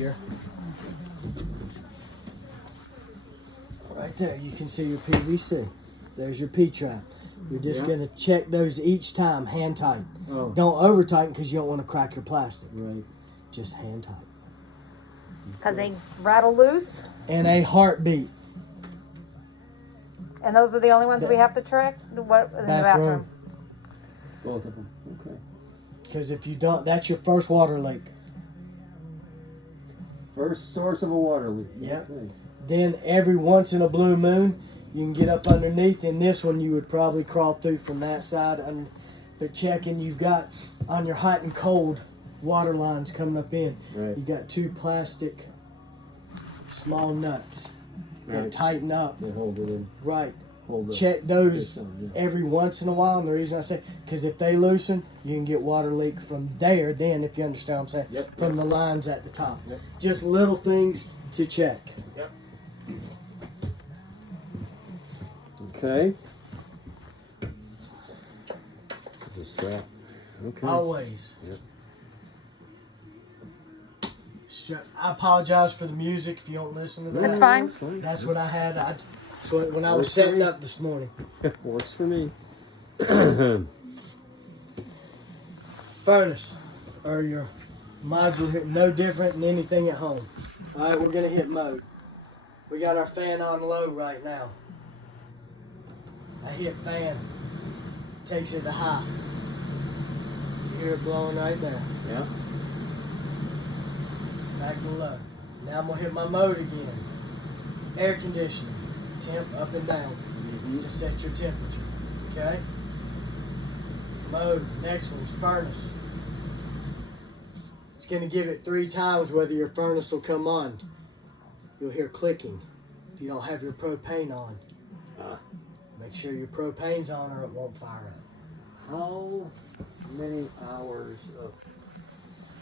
here. Right there, you can see your PVC. There's your P-trap. You're just going to check those each time, hand tight. Oh. Don't over tighten because you don't want to crack your plastic. Right. Just hand tight. Because they rattle loose? And a heartbeat. And those are the only ones we have to check? What, in the bathroom? Both of them. Okay. Because if you don't, that's your first water leak. First source of a water leak. Yep. Okay. Then every once in a blue moon, you can get up underneath. In this one, you would probably crawl through from that side. But checking, you've got on your hot and cold water lines coming up in. Right. You got two plastic small nuts that Right. tighten up. They hold it in. Right. Hold it. Check those Yeah. every once in a while. And the reason I say, because if they loosen, you can get water leak from there. Then, if you understand what I'm saying, Yep. from the lines at the top. Yep. Just little things to check. Yep. Okay. The strap. Okay. Always. Yep. I apologize for the music if you don't listen to that. That's fine. That's fine. That's what I had. That's what, when I was setting up this morning. Works for me. Furnace, or your modular here, no different than anything at home. All right, we're gonna hit mode. We got our fan on low right now. I hit fan, takes it to high. You hear it blowing right there. Yeah. Back to low. Now I'm gonna hit my mode again. Air conditioning, temp up and down to set your temperature. Okay. Mode. Next one's furnace. It's gonna give it 3 times whether your furnace will come on. You'll hear clicking if you don't have your propane on. Make sure your propane's on or it won't fire up. How many hours of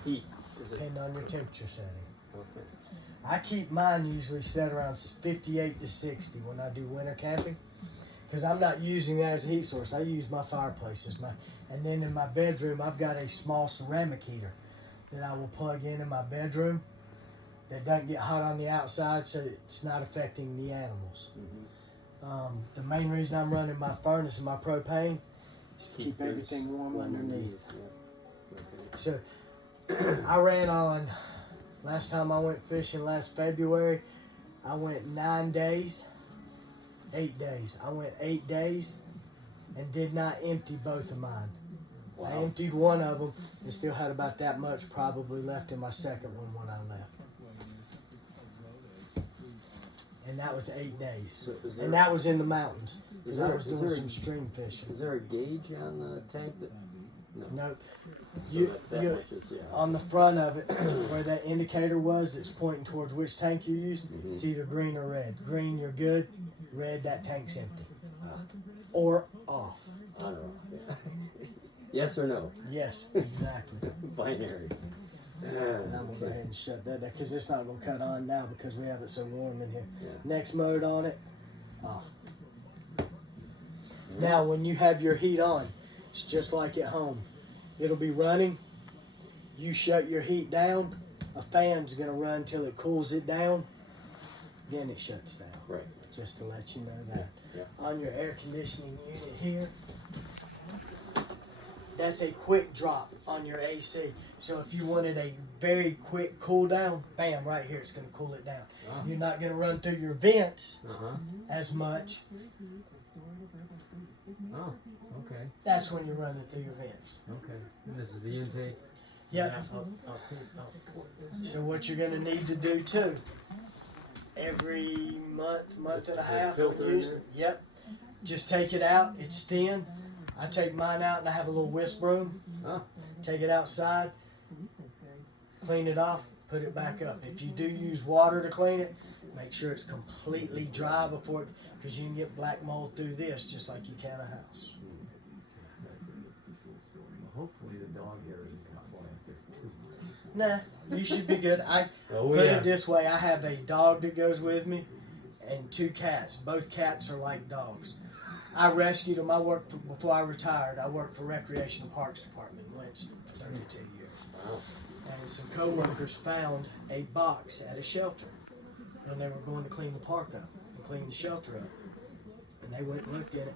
heat is it? Depending on your temperature setting. Okay. I keep mine usually set around 58 to 60 when I do winter camping, because I'm not using that as a heat source. I use my fireplace as my, and then in my bedroom I've got a small ceramic heater that I will plug in my bedroom that doesn't get hot on the outside, so it's not affecting the animals. The main reason I'm running my furnace and my propane is to keep everything warm underneath. Yeah. Okay. So I ran on, last time I went fishing last February, I went 9 days, 8 days. I went 8 days and did not empty both of mine. I emptied one of them and still had about that much probably left in my second one when I left. And that was 8 days. So is there, And that was in the mountains, because I there- was is doing there a- some stream fishing. is there a gauge on the tank that? No. Nope. You, That you, much is, yeah. on the front of it, where that indicator was that's pointing towards which tank you're using, it's either green or red. Green, you're good. Red, that tank's empty. Or off. I don't know. Yeah. Yes or no? Yes, exactly. Binary. And I'm going to go ahead and shut that down because it's not going to cut on now because we have it so warm in here. Yeah. Next mode on it, off. Now, when you have your heat on, it's just like at home. It'll be running. You shut your heat down. A fan's going to run till it cools it down. Then it shuts down. Right. Just to let you know that. Yeah. On your air conditioning unit here, that's a quick drop on your AC. So if you wanted a very quick cool down, bam, right here, it's going to cool it down. You're not going to run through your vents as much. Oh, okay. That's when you're running through your vents. Okay. And this is the intake? Yep. So what you're going to need to do too, every month and a half, filter in there? yep, just take it out. It's thin. I take mine out and I have a little whisk broom. Take it outside, clean it off, put it back up. If you do use water to clean it, make sure it's completely dry before, because you can get black mold through this just like you can a house. Hopefully the dog hair isn't going to fly up there too. Nah, you should be good. I put it this way, I have a dog that goes with me and 2 cats. Both cats are like dogs. I rescued them. Before I retired, I worked for Recreation and Parks Department in Winston for 32 years. Wow. And some coworkers found a box at a shelter when they were going to clean the park up and clean the shelter up. And they went and looked in it.